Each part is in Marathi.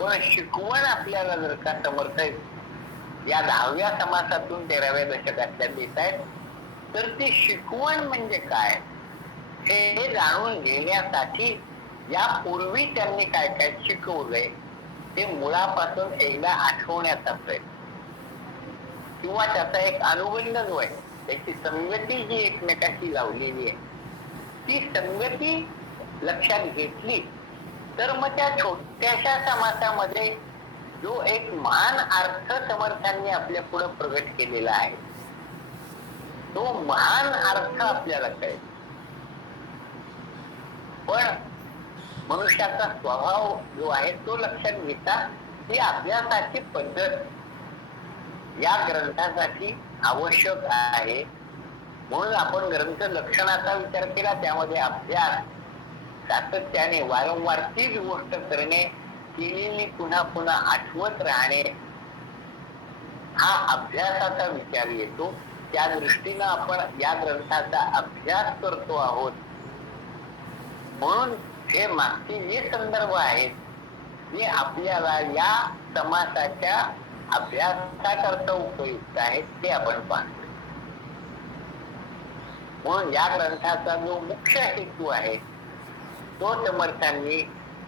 पण शिकवण आपल्याला जर का समर्थ या 10व्या समासातून 13व्या दशकातल्या देत आहेत, तर ती शिकवण म्हणजे काय हे जाणून घेण्यासाठी यापूर्वी त्यांनी काय काय शिकवलंय ते मुळापासून एकदा आठवण्याचा प्रयत्न किंवा त्याचा एक अनुबंध जो आहे, त्याची संगती जी एकमेकाशी लावलेली आहे, ती संगती लक्षात घेतली तर मग त्या छोट्याशा समासामध्ये जो एक महान अर्थ समर्थांनी आपल्या पुढे प्रगट केलेला आहे, तो महान अर्थ आपल्याला कळेल. पण मनुष्याचा स्वभाव जो आहे तो लक्षात घेता ही अभ्यासाची पद्धत या ग्रंथासाठी आवश्यक आहे. म्हणून आपण ग्रंथ लक्षणाचा विचार केला, त्यामध्ये अभ्यास, सातत्याने वारंवार तीच गोष्ट करणे, केलेली पुन्हा पुन्हा आठवत राहणे, हा अभ्यासाचा विचार येतो. त्या दृष्टीनं आपण या ग्रंथाचा अभ्यास करतो आहोत. म्हणून हे मागचे जे संदर्भ आहेत जे आपल्याला या समासाच्या अभ्यासाकरता उपयुक्त आहेत ते आपण पाहतो. म्हणून या ग्रंथाचा जो मुख्य हेतू आहे तो समर्थांनी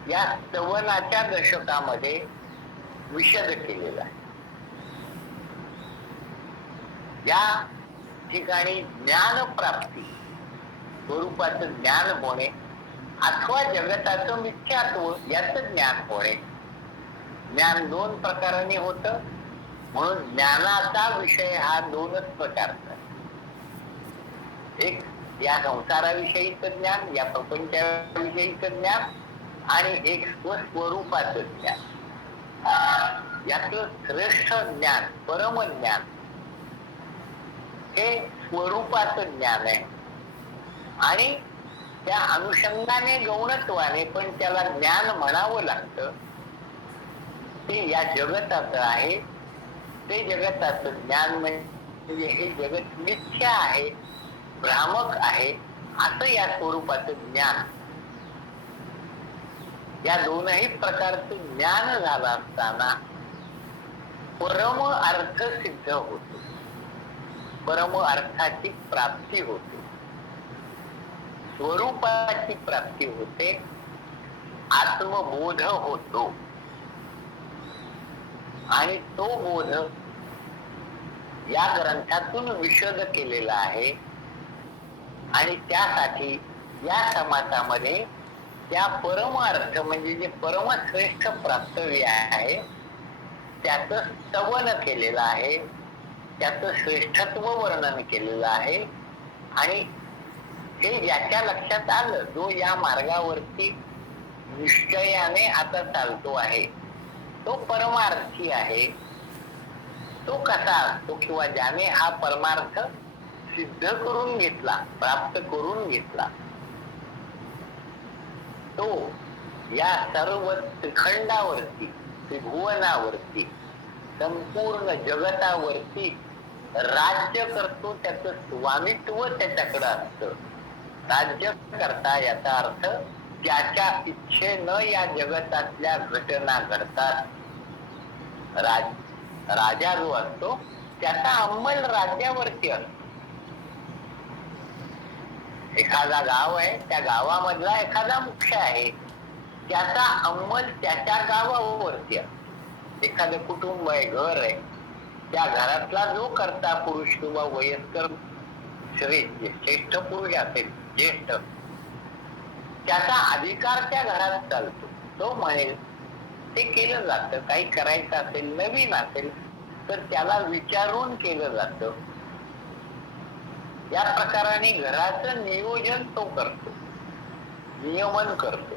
या स्तवनाच्या दशकामध्ये विशद केलेला आहे. या ठिकाणी ज्ञानप्राप्ती स्वरूपाचं ज्ञान होणे अथवा जगताचं मिथ्यात्व याचं ज्ञान होणे, ज्ञान दोन प्रकाराने होतं. म्हणून ज्ञानाचा विषय हा दोनच प्रकारचा, एक या संसाराविषयीचं ज्ञान, या प्रपंचाविषयीचं ज्ञान, आणि एक स्वस्वरूपाचं ज्ञान. यातलं श्रेष्ठ ज्ञान, परमज्ञान हे स्वरूपाचं ज्ञान आहे आणि त्या अनुषंगाने गौणत्वाने पण त्याला ज्ञान म्हणावं लागतं. ते या जगताचं आहे. ते जगताचं ज्ञान म्हणजे हे जगत मिथ्या आहे, भ्रामक आहे असं या स्वरूपाचं ज्ञान. या दोनही प्रकारचं ज्ञान झालं असताना परम अर्थ सिद्ध होतो, परम अर्थाची प्राप्ती होते, स्वरूपाची प्राप्ती होते, आत्मबोध होतो. आणि तो बोध या ग्रंथातून विशद केलेला आहे. आणि त्यासाठी या समासामध्ये त्या परम अर्थ म्हणजे जे परमश्रेष्ठ प्राप्तव्य आहे त्याचं स्तवन केलेलं आहे, त्याचं श्रेष्ठत्व वर्णन केलेलं आहे. आणि हे ज्याच्या लक्षात आलं, जो या मार्गावरती निश्चयाने आता चालतो आहे, तो परमार्थी आहे. तो कसा असतो किंवा ज्याने हा परमार्थ सिद्ध करून घेतला, प्राप्त करून घेतला, तो या सर्व त्रिखंडावरती, त्रिभुवनावरती, संपूर्ण जगतावरती राज्य करतो. त्याचं स्वामित्व त्याच्याकडे असतं. राज्य करता याचा अर्थ त्याच्या इच्छेनं या जगतातल्या घटना घडतात. राजा जो असतो त्याचा अंमल राज्यावरती असतो. एखादा गाव आहे, त्या गावामधला एखादा मुख्य आहे, त्याचा अंमल त्याच्या गावावरती असतो. एखादं कुटुंब आहे, घर आहे, त्या घरातला जो करता पुरुष किंवा वयस्कर श्रेष्ठ पुरुष असेल, ज्येष्ठ, त्याचा अधिकार त्या घरात चालतो. तो म्हणेल ते केलं जातं. काही करायचं असेल, नवीन असेल तर त्याला विचारून केलं जातं. या प्रकाराने घराचं नियोजन तो करतो, नियमन करतो.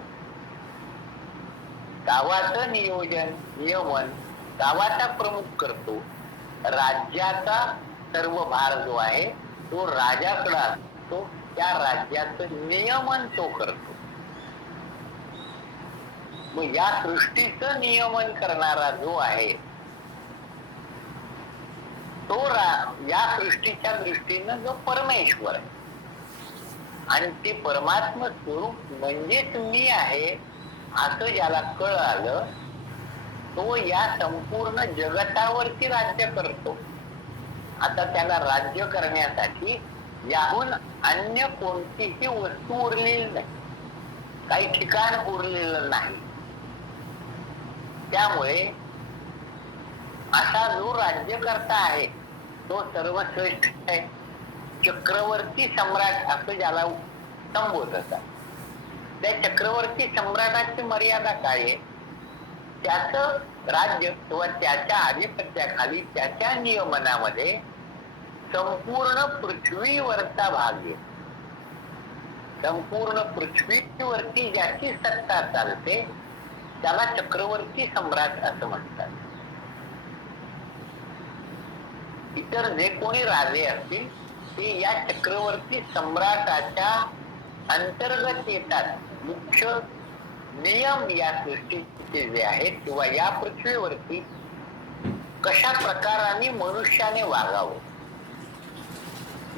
गावाचं नियोजन, नियमन गावाचा प्रमुख करतो. राज्याचा सर्व भार जो आहे तो राजाकडे असतो. त्या राज्याचं नियमन तो करतो. मग या सृष्टीचं नियमन करणारा जो आहे तो या सृष्टीच्या दृष्टीनं जो परमेश्वर आहे. आणि ते परमात्म स्वरूप म्हणजेच मी आहे असं ज्याला कळलं तो या संपूर्ण जगतावरती राज्य करतो. आता त्याला राज्य करण्यासाठी याहून अन्य कोणतीही वस्तू उरलेली नाही, काही ठिकाण उरलेलं नाही. त्यामुळे असा जो राज्यकर्ता आहे तो सर्वश्रेष्ठ आहे. चक्रवर्ती सम्राट असं ज्याला संबोधतात. त्या चक्रवर्ती सम्राटाची मर्यादा काय आहे? त्याचं राज्य किंवा त्याच्या आधिपत्याखाली त्याच्या नियमनामध्ये संपूर्ण पृथ्वीवरचा भाग आहे. संपूर्ण पृथ्वीवरती ज्याची सत्ता चालते त्याला चक्रवर्ती सम्राट असं म्हणतात. इतर जे कोणी राजे असतील ते या चक्रवर्ती सम्राटाच्या अंतर्गत येतात. मुख्य नियम या सृष्टीचे जे आहेत किंवा या पृथ्वीवरती कशा प्रकाराने मनुष्याने वागावं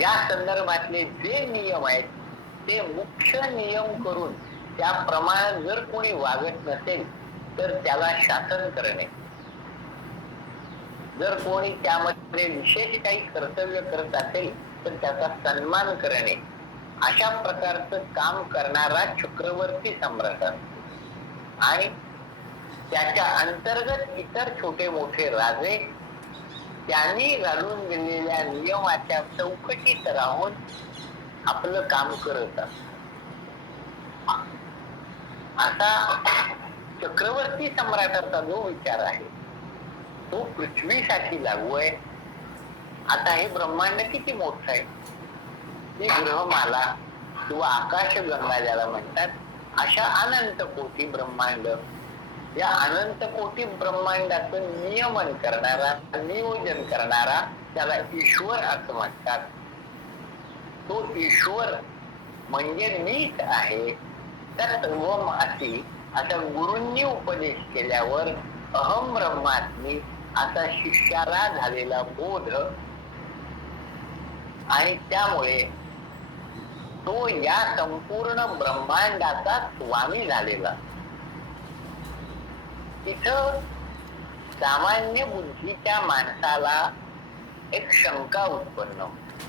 या संदर्भातले जे नियम आहेत ते मुख्य नियम करून त्याप्रमाणे जर कोणी वागत नसेल तर त्याला शासन करणे, जर कोणी त्यामध्ये विशेष काही कर्तव्य करत असेल तर त्याचा सन्मान करणे, अशा प्रकारचं काम करणारा चक्रवर्ती सम्राट असतो. आणि त्याच्या अंतर्गत इतर छोटे मोठे राजे त्यांनी घालून गेलेल्या नियमाच्या चौकटीत राहून आपलं काम करत असतात. असा चक्रवर्ती सम्राटाचा जो विचार आहे तो पृथ्वीसाठी लागू आहे. आता हे ब्रह्मांड किती मोठं आहे, ही ग्रहमाला किंवा आकाशगंगा ज्याला म्हणतात, अशा अनंत कोटी ब्रह्मांड, या अनंत कोटी ब्रह्मांडाचं नियमन करणारा, नियोजन करणारा त्याला ईश्वर असं म्हणतात. तो ईश्वर म्हणजे मीच आहे. तत्वम असी असा गुरूंनी उपदेश केल्यावर अहम ब्रह्मास्मी असा शिष्याला झालेला बोध, आणि त्यामुळे तो या संपूर्ण ब्रह्मांडाचा स्वामी झालेला. तिथं सामान्य बुद्धीच्या माणसाला एक शंका उत्पन्न होते.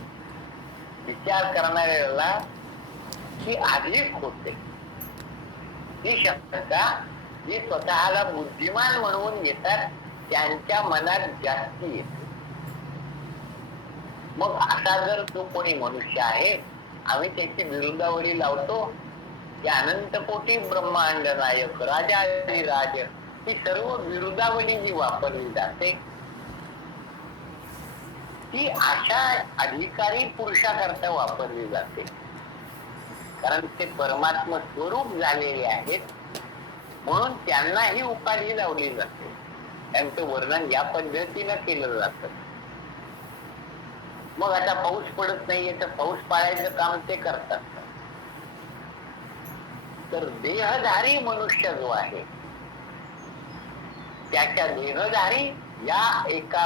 विचार करणाऱ्याला ती अधिक होते. ही शंका जी स्वतःला बुद्धिमान म्हणून घेतात त्यांच्या मनात जास्ती येते. मग असा जर तो कोणी मनुष्य आहे, आम्ही त्याची विरुद्धावरी लावतो की अनंत कोटी ब्रह्मांड नायक राजाधिराज, ही सर्व विरुद्धावली जी वापरली जाते ती अशा अधिकारी पुरुषाकरता वापरली जाते. कारण ते परमात्मा स्वरूप झालेले आहेत म्हणून त्यांना ही उपाधी लावली जाते. त्यांचं वर्णन या पद्धतीनं केलं जातं. मग आता पाऊस पडत नाहीये तर पाऊस पाडायचं काम ते करतात. तर देहधारी मनुष्य जो आहे त्याच्या देहधारी या एका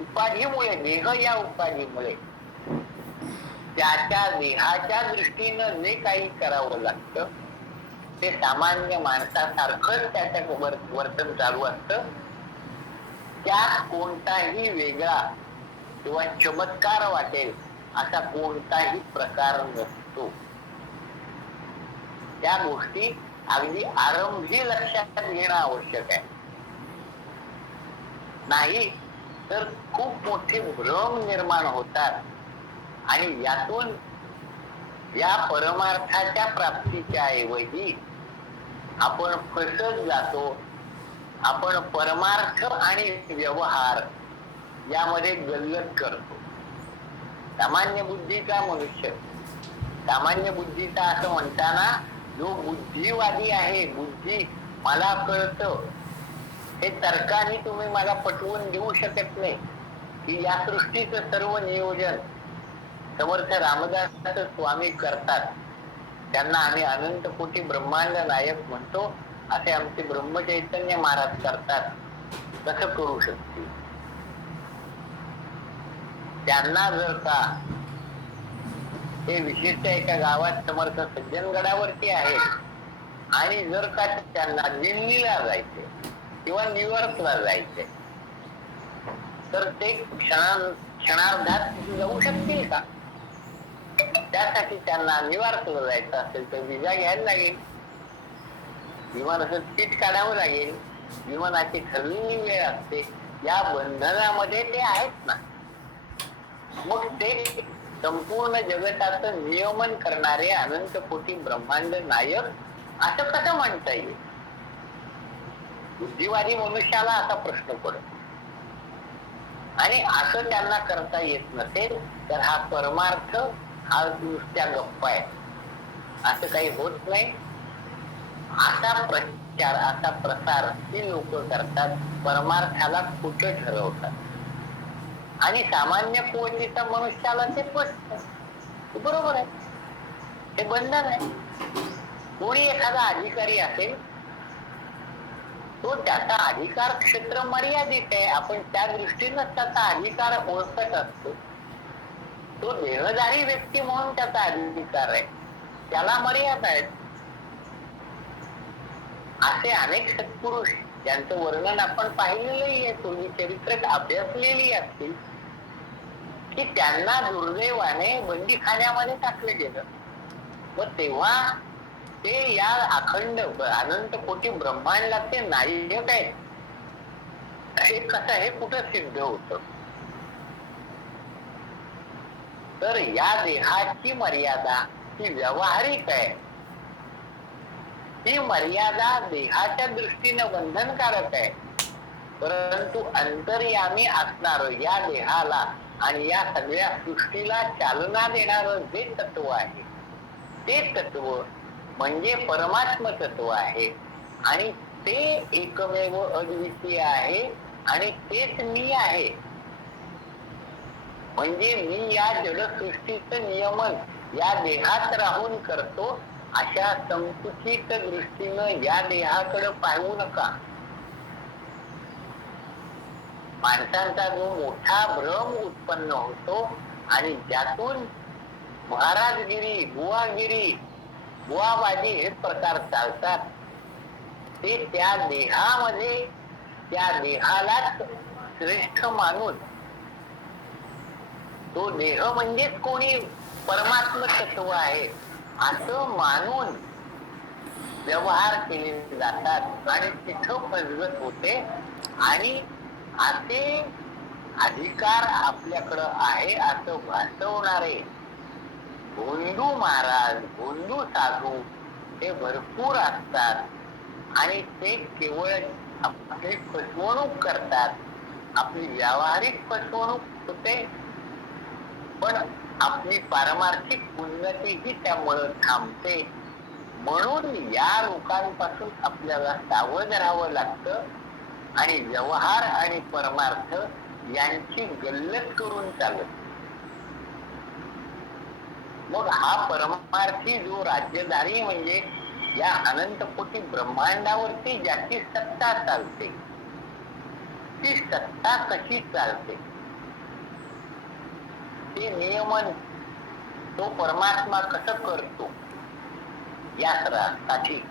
उपाधीमुळे, देह या उपाधीमुळे त्याच्या देहाच्या दृष्टीनं जे काही करावं लागतं ते सामान्य माणसासारखंच त्याच्या वर्तन चालू असतं. त्यात कोणताही वेगळा किंवा चमत्कार वाटेल असा कोणताही प्रकार नसतो. त्या गोष्टी अगदी आरंभी लक्षात घेणं आवश्यक आहे. नाही तर खूप मोठे भ्रम निर्माण होतात आणि यातून या परमार्थाच्या प्राप्तीच्या ऐवजी आपण फसत जातो. आपण परमार्थ आणि व्यवहार यामध्ये गल्लत करतो. सामान्य बुद्धीचा मनुष्य, सामान्य बुद्धीचा असं म्हणताना जो बुद्धिवादी आहे, बुद्धी मला कळतं, हे तर्काने तुम्ही मला पटवून देऊ शकत नाही की या सृष्टीचं सर्व नियोजन समर्थ रामदास स्वामी करतात. त्यांना आम्ही अनंत कोटी ब्रह्मांड नायक म्हणतो असे आमचे ब्रह्मचैतन्य महाराज करतात. कसं करू शकतील? त्यांना जर का हे विशिष्ट एका गावात समर्थ सज्जनगडावरती आहेत आणि जर का त्यांना दिल्लीला जायचे किंवा न्यूयॉर्कला जायचंय, तर ते क्षणार्धात जाऊ शकतील का? त्यासाठी त्यांना न्यूयॉर्कला जायचं असेल तर विजा घ्यायला लागेल, विमानाचं तिकीट काढावं लागेल, विमानाची ठरलेली वेळ असते. या बंधनामध्ये ते आहेत ना. मग ते संपूर्ण जगताचं नियमन करणारे अनंत कोटी ब्रह्मांड नायक असं कसं म्हणता येईल? बुद्धिवादी मनुष्याला असा प्रश्न पडतो. आणि असं त्यांना करता येत नसेल तर हा परमार्थ हा नुसत्या गप्पा आहे, असं काही होत नाही. असा प्रचार, असा प्रसार ही लोक करतात, परमार्थाला कुठे ठरवतात. आणि सामान्य कोटीचा मनुष्याला ते पटतं, बरोबर आहे, ते बंधन आहे. कोणी एखादा अधिकारी असेल, तो त्याचा अधिकार क्षेत्र मर्यादित आहे, आपण त्या दृष्टीनं त्याचा अधिकार ओळखत असतो. तो देहधारी व्यक्ती म्हणून त्याचा अधिकार आहे, त्याला मर्यादा आहेत. असे अनेक सत्पुरुष ज्यांचं वर्णन आपण पाहिलेलंही आहे, पूर्वी चरित्र अभ्यासलेली असतील, की त्यांना दुर्दैवाने बंदीखान्यामध्ये टाकलं गेलं. व तेव्हा ते या अखंड अनंत कोटी ब्रह्मांडाचे नायक आहेत, हे कसं, हे कुठं सिद्ध होतं? तर या देहाची मर्यादा ही व्यावहारिक आहे. ही मर्यादा देहाच्या दृष्टीनं बंधनकारक आहे, परंतु अंतर्यामी असणार या देहाला आणि या सगळ्या सृष्टीला चालना देणारं जे तत्व आहे, ते तत्व म्हणजे परमात्म तत्व आहे. आणि ते एकमेव अद्वितीय आहे आणि तेच मी आहे. म्हणजे मी या जडसृष्टीचं नियमन या देहात राहून करतो, अशा संकुचित दृष्टीनं या देहाकडे पाहू नका. माणसांचा जो मोठा भ्रम उत्पन्न होतो आणि ज्यातून महाराजगिरी, बुवागिरी, बुवाबाजी हे प्रकार चालतात, ते त्या देहामध्ये, त्या देहालाच श्रेष्ठ मानून, तो देह म्हणजेच कोणी परमात्म तत्व आहे असं मानून व्यवहार केले जातात आणि तिथं फसगत होते. आणि असे अधिकार आपल्याकडं आहे असं भासवणारे भोंदू महाराज, भोंदू साधू हे भरपूर असतात आणि ते केवळ आपली फसवणूक करतात. आपली व्यावहारिक फसवणूक होते, पण आपली पारमार्थिक उन्नती ही त्यामुळं थांबते. म्हणून या लोकांपासून आपल्याला सावध राहावं लागतं आणि व्यवहार आणि परमार्थ यांची गल्लत करून चालत. मग हा परमार्थी जो राज्यधारी म्हणजे या अनंत कोटी ब्रह्मांडावरती ज्याची सत्ता चालते, ती सत्ता कशी चालते, ते नियमन तो परमात्मा कसं करतो, यासाठी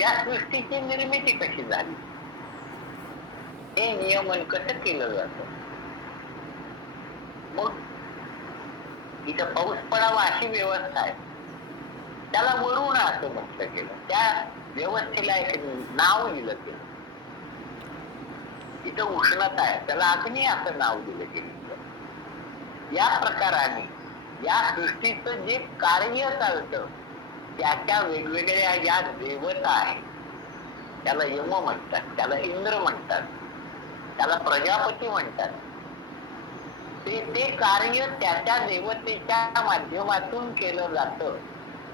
या सृष्टीची निर्मिती कशी झाली, हे नियमन कसं केलं जातं. मग इथं पाऊस पडावा अशी व्यवस्था आहे, त्याला वरुण असं म्हटलं गेलं, त्या व्यवस्थेला एक नाव दिलं गेलं. इथं उष्णता आहे, त्याला अग्नी असं नाव दिलं गेलं. या प्रकाराने या सृष्टीचं जे कार्य चालतं, त्याच्या वेगवेगळ्या ज्या देवता आहेत, त्याला यम म्हणतात, त्याला इंद्र म्हणतात, त्याला प्रजापती म्हणतात. ते कार्य त्या देवतेच्या माध्यमातून केलं जातं.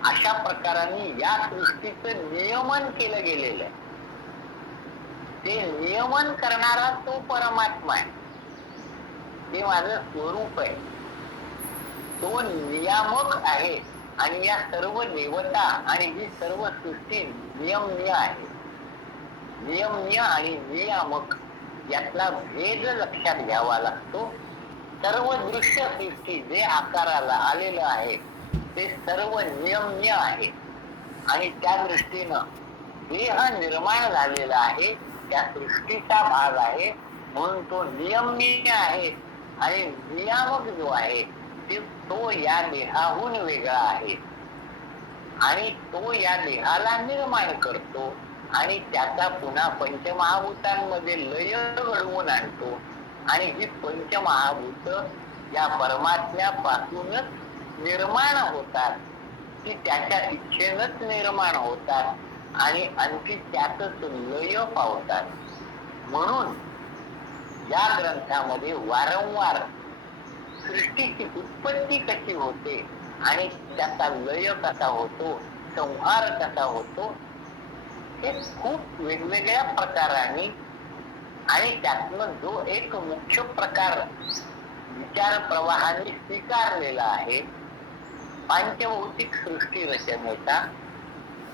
अशा प्रकाराने या सृष्टीचं नियमन केलं गेलेलं आहे. ते नियमन करणारा तो परमात्मा आहे, ते माझं स्वरूप आहे, तो नियामक आहे. आणि या सर्व देवता आणि ही सर्व सृष्टी नियमनीय आहे. नियमनीय आणि नियामक यातला भेद लक्षात घ्यावा लागतो. सर्व दृश्य सृष्टी जे आकाराला आलेलं आहे ते सर्व नियमनीय आहे आणि त्या दृष्टीनं देह निर्माण झालेला आहे त्या सृष्टीचा भाग आहे, म्हणून तो नियमनीय आहे. आणि नियामक जो आहे तो या देहाहून वेगळा आहे आणि तो या देहाला निर्माण करतो आणि त्याचा पुन्हा पंचमहाभूतांमध्ये लय घडवून आणतो. आणि ही पंचमहाभूत या परमात्म्यापासूनच निर्माण होतात, ती त्याच्या इच्छेनच निर्माण होतात आणि आणखी त्यातच लय पावतात. म्हणून या ग्रंथामध्ये वारंवार सृष्टीची उत्पत्ती कशी होते आणि त्याचा लय कसा होतो, संहार कसा होतो, हे खूप वेगवेगळ्या प्रकाराने आणि त्यातनं जो एक मुख्य प्रकार विचार प्रवाहाने स्वीकारलेला आहे पंचभौतिक सृष्टी रचनेचा,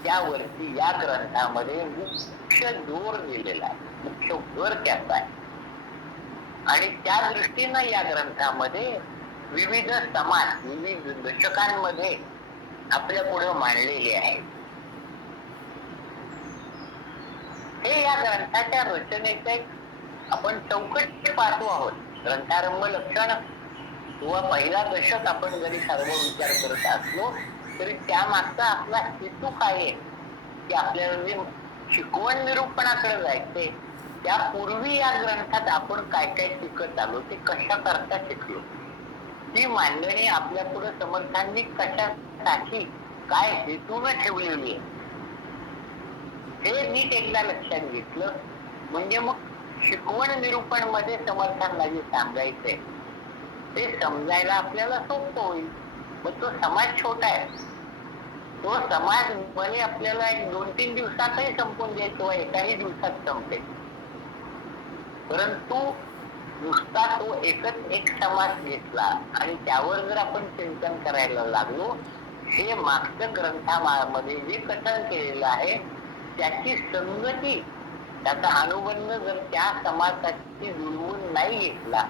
त्यावरती या ग्रंथामध्ये मुख्य जोर दिलेला आहे, मुख्य भर त्याचा आहे. आणि त्या दृष्टीनं या ग्रंथामध्ये विविध समाज विविध दशकांमध्ये आपल्या पुढे मांडलेले आहे. हे या ग्रंथाच्या रचनेचे आपण चौकट पाहतो आहोत. ग्रंथारंभ लक्षण किंवा पहिला दशक आपण जरी सर्व विचार करत असलो तरी त्यामागचा आपला हेतू काय आहे की आपल्याला जे शिकवण निरूपणाकडे जायचे, त्यापूर्वी या ग्रंथात आपण काय काय शिकत आलो, ते कशा करता शिकलो, ती मांडणी आपल्या पुढे समर्थांनी कशासाठी काय हेतून ठेवलेली आहे हे नीट एकदा लक्षात घेतलं म्हणजे मग शिकवण निरूपण मध्ये समर्थांना जे सांगायचंय ते समजायला आपल्याला सोपं होईल. मग तो समाज छोटा आहे, तो समाज भले आपल्याला 2-3 दिवसातही संपून जाईल किंवा एकाही दिवसात संपेल, परंतु नुसता तो एकच एक समाज घेतला आणि त्यावर जर आपण चिंतन करायला लागलो, हे मागच्या ग्रंथामध्ये जे कथन केलेलं आहे त्याची संगती, त्याचा अनुबंध जर त्या समाजाची जुळवून नाही घेतला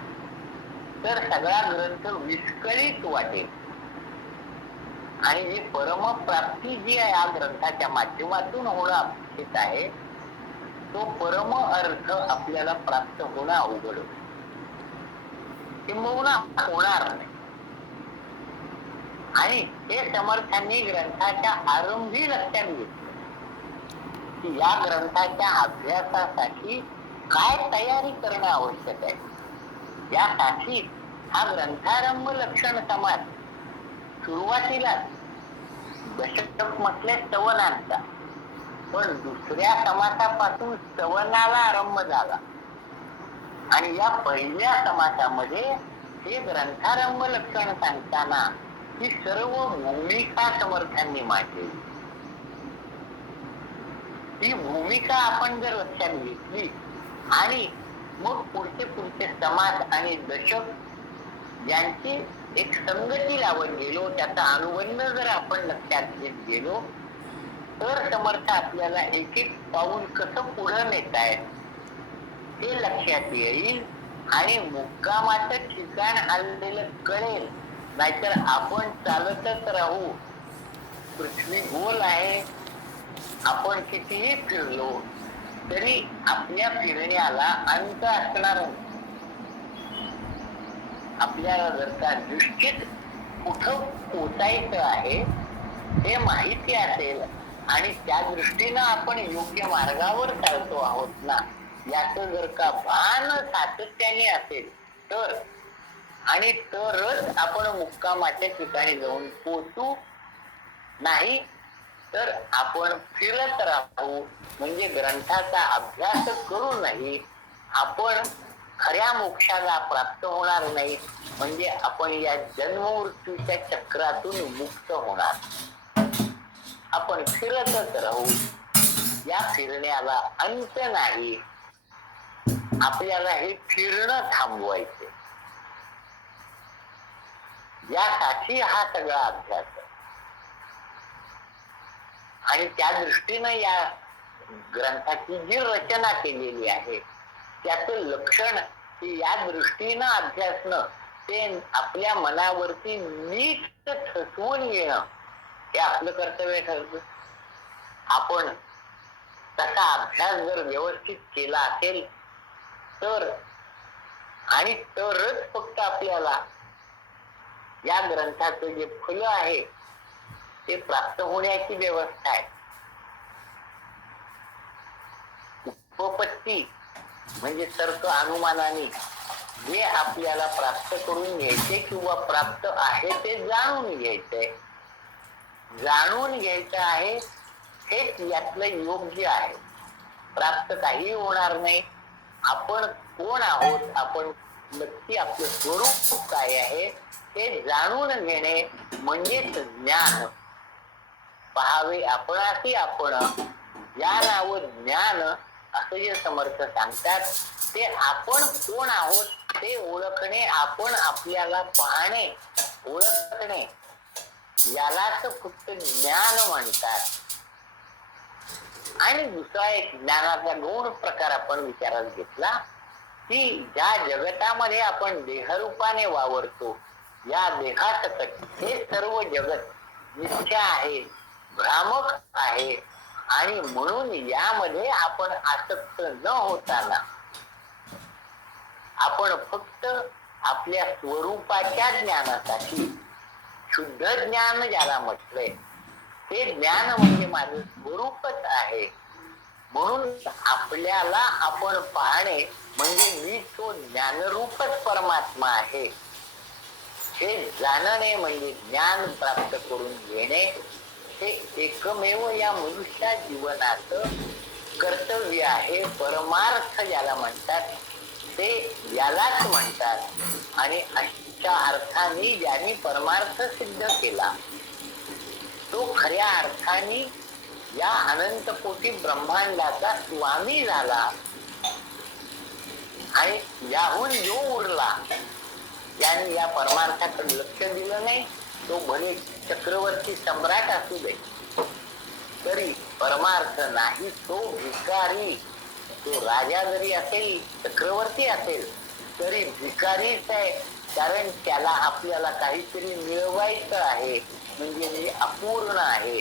तर सगळा ग्रंथ विस्कळीत वाटेल. आणि ही परमप्राप्ती जी आहे या ग्रंथाच्या माध्यमातून होणं अपेक्षित आहे, तो परम अर्थ आपल्याला प्राप्त होणं अवघड किंबहुना होणार नाही. आणि हे समर्थांनी ग्रंथाच्या आरंभी लक्षात घेतलं की या ग्रंथाच्या अभ्यासासाठी काय तयारी करणं आवश्यक आहे. यासाठी हा ग्रंथारंभ लक्षण समाज सुरुवातीला दशक म्हटले स्तवनांचा, पण दुसऱ्या समासापासून स्तवनाला आरंभ झाला आणि या पहिल्या समासामध्ये हे ग्रंथारंभ लक्षण सांगताना ही सर्व भूमिका समर्थांनी मांडलेली. ही भूमिका आपण जर लक्षात घेतली आणि मग पुढचे समास आणि दशक यांची एक संगती लावत गेलो, त्याचा अनुबंध जर आपण लक्षात घेत गेलो तर समर्थ आपल्याला एक एक पाऊल कसं पुढे नेत आहेत ते लक्षात येईल आणि मुक्कामाचं ठिकाण हललेलं कळेल. नाहीतर आपण चालतच राहू, पृथ्वी गोल आहे, आपण कितीही फिरलो तरी आपल्या फिरण्याला अंत असणार. आपल्याला जर का दृष्टीत कुठं पोचायचं आहे हे माहिती असेल आणि त्या दृष्टीनं आपण योग्य मार्गावर चालतो आहोत ना, याचं जर का भान सातत्याने असेल तर आणि तरच आपण मुक्कामाच्या ठिकाणी जाऊन पोचू, नाही तर आपण फिरत राहू, म्हणजे ग्रंथाचा अभ्यास करू नाही, आपण खऱ्या मोक्षाला प्राप्त होणार नाही, म्हणजे आपण या जन्ममृत्यूच्या चक्रातून मुक्त होणार. आपण फिरतच राहू, या फिरण्याला अंत नाही. आपल्याला हे फिरणं थांबवायचे, यासाठी हा सगळा अभ्यास आणि त्या दृष्टीनं या ग्रंथाची जी रचना केलेली आहे त्याचं लक्षण की या दृष्टीनं अभ्यासणं ते आपल्या मनावरती नीट ठसवून येणं हे आपलं कर्तव्य ठरतं. आपण तसा अभ्यास जर व्यवस्थित केला असेल तर आणि तरच फक्त आपल्याला या ग्रंथाचं जे फुलं आहे ते प्राप्त होण्याची व्यवस्था आहे. उपपत्ती म्हणजे तर्क अनुमानाने जे आपल्याला प्राप्त करून घ्यायचे किंवा प्राप्त आहे ते जाणून घ्यायचंय. जाणून घ्यायचं आहे हेच यातलं योग्य आहे. प्राप्त काही होणार नाही. आपण कोण आहोत, आपण नक्की आपलं स्वरूप काय आहे ते जाणून घेणे म्हणजेच ज्ञान. पहावे आपणाशी आपण ज्ञान नावं ज्ञान असं जे समर्थ सांगतात ते आपण कोण आहोत ते ओळखणे, आपण आपल्याला पाहणे, ओळखणे यालाच फक्त ज्ञान म्हणतात. आणि दुसरा एक ज्ञानाचा गौण प्रकार आपण विचारात घेतला की ज्या जगतामध्ये आपण देहरूपाने वावरतो या देहासकट हे सर्व जगत मिथ्या आहे, भ्रामक आहे आणि म्हणून यामध्ये आपण आसक्त न होताना आपण फक्त आपल्या स्वरूपाच्या ज्ञानासाठी शुद्ध ज्ञान ज्याला म्हटलंय ते ज्ञान म्हणजे माझं स्वरूपच आहे म्हणून आपल्याला आपण पाहणे म्हणजे मी तो ज्ञानरूपच परमात्मा आहे हे जाणणे म्हणजे ज्ञान प्राप्त करून घेणे हे एकमेव या मनुष्य जीवनाचं कर्तव्य आहे. परमार्थ ज्याला म्हणतात ते यालाच म्हणतात आणि अशा अर्थाने ज्यांनी परमार्थ सिद्ध केला तो खऱ्या अर्थाने या अनंत कोटी ब्रह्मांडाचा स्वामी झाला. आणि याहून जो उरला ज्यांनी या परमार्थाकडे लक्ष दिलं नाही तो भले चक्रवर्ती सम्राट असू दे तरी परमार्थ नाही. तो भिकारी, तो राजा जरी असेल, चक्रवर्ती असेल तरी भिकारीच आहे. कारण त्याला आपल्याला काहीतरी मिळवायचं आहे म्हणजे मी अपूर्ण आहे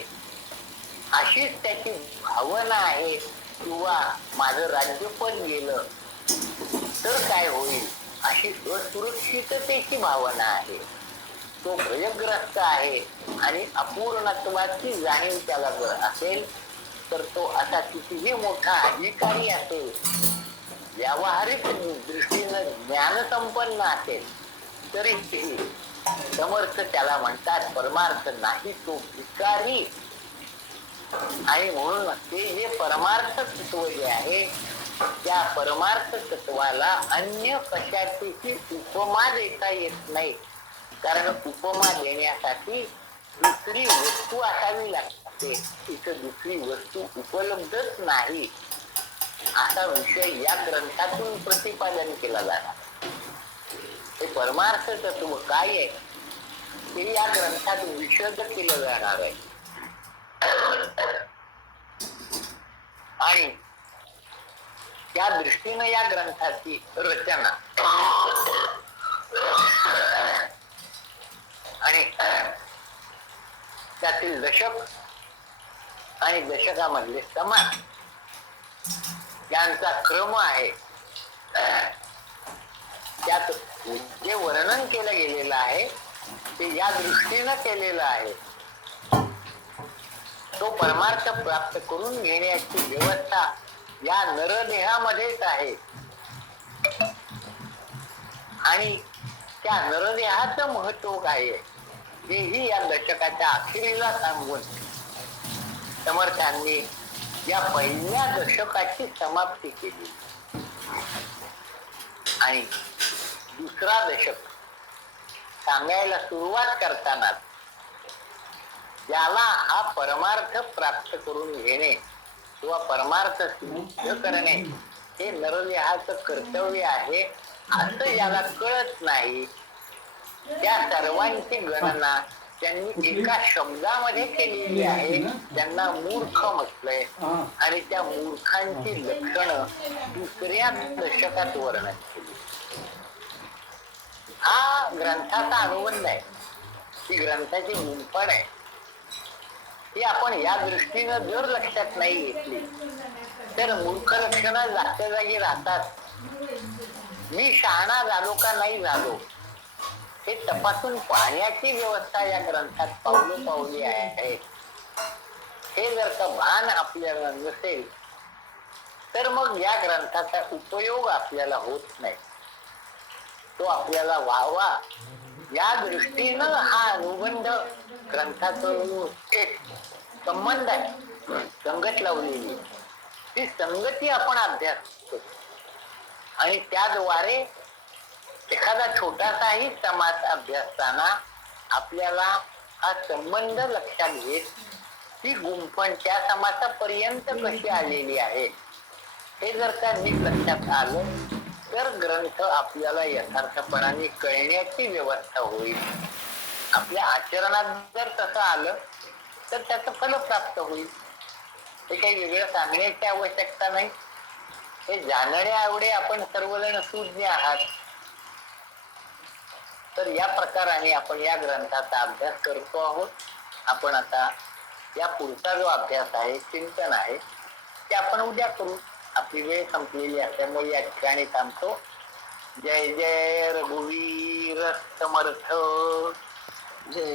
अशीच त्याची भावना आहे. किंवा माझं राज्यपद गेलं तर काय होईल अशी असुरक्षिततेची भावना आहे. तो भयग्रस्त आहे आणि अपूर्णत्वाची जाणीव त्याला जर असेल तर तो असा कितीही मोठा अधिकारी असेल, व्यावहारिक दृष्टीनं ज्ञानसंपन्न असेल तरी समर्थ त्याला म्हणतात परमार्थ नाही, तो भिकारी. आणि म्हणून ते जे परमार्थ तत्व जे आहे त्या परमार्थ तत्वाला अन्य कशाची उपमा देता येत नाही. कारण उपमा देण्यासाठी दुसरी वस्तू असावी लागते. इथं दुसरी वस्तू उपलब्धच नाही असा विषय या ग्रंथातून प्रतिपादन केला जाणार. हे परमार्थ तत्व काय आहे ते या ग्रंथात विशद केलं जाणार आहे. आणि त्या दृष्टीनं या ग्रंथाची रचना आणि त्यातील दशक आणि दशकामधले समाज यांचा क्रम आहे त्यात जे वर्णन केलं गेलेलं आहे ते या दृष्टीनं केलेलं आहे. तो परमार्थ प्राप्त करून घेण्याची व्यवस्था या नरदेहामध्येच आहे आणि त्या नरदेहाचं महत्व काय आहे हेही या दशकाच्या अखेरीला सांगून समर्थांनी या पहिल्या दशकाची समाप्ती केली. आणि दुसरा दशक सांगायला सुरुवात करताना ज्याला हा परमार्थ प्राप्त करून घेणे किंवा परमार्थ सिद्ध करणे हे नरदेहाचं कर्तव्य आहे असं ज्याला कळत नाही त्या सर्वांची गणना त्यांनी एका शब्दामध्ये केलेली आहे. त्यांना मूर्ख म्हटलंय आणि त्या मूर्खांची लक्षणं दुसऱ्या दशकात वर्णन केली. हा ग्रंथाचा अनुबंध आहे, ही ग्रंथाची गुंफण आहे. ही आपण या दृष्टीनं जर लक्षात नाही घेतली तर मूर्ख लक्षणं जागच्या जागी राहतात. मी शहाणा झालो का नाही झालो हे तपासून पाहण्याची व्यवस्था या ग्रंथात पावली आहे. हे जर का भान आपल्याला नसेल तर मग या ग्रंथाचा उपयोग आपल्याला होत नाही. तो आपल्याला व्हावा या दृष्टीनं हा अनुबंध ग्रंथाचं एक संबंध आहे, संगत लावलेली. ती संगती आपण अभ्यास करतो आणि त्याद्वारे एखादा छोटासाही समास अभ्यासताना आपल्याला हा संबंध लक्षात घेत ती गुंफण त्या समासापर्यंत कशी आलेली आहे हे जर का नीट लक्षात आलं तर ग्रंथ आपल्याला यथार्थपणाने कळण्याची व्यवस्था होईल. आपल्या आचरणात जर तसं आलं तर त्याचं फल प्राप्त होईल. हे काही वेगळं सांगण्याची आवश्यकता नाही. हे जाणण्या एवढे आपण सर्वजण सुज्ञ आहात. तर या प्रकाराने आपण या ग्रंथाचा अभ्यास करतो आहोत. आपण आता या पुढचा जो अभ्यास आहे, चिंतन आहे, ते आपण उद्या करू. आपली वेळ संपलेली असल्यामुळे या ठिकाणी थांबतो. जय जय रघुवीर समर्थ. जय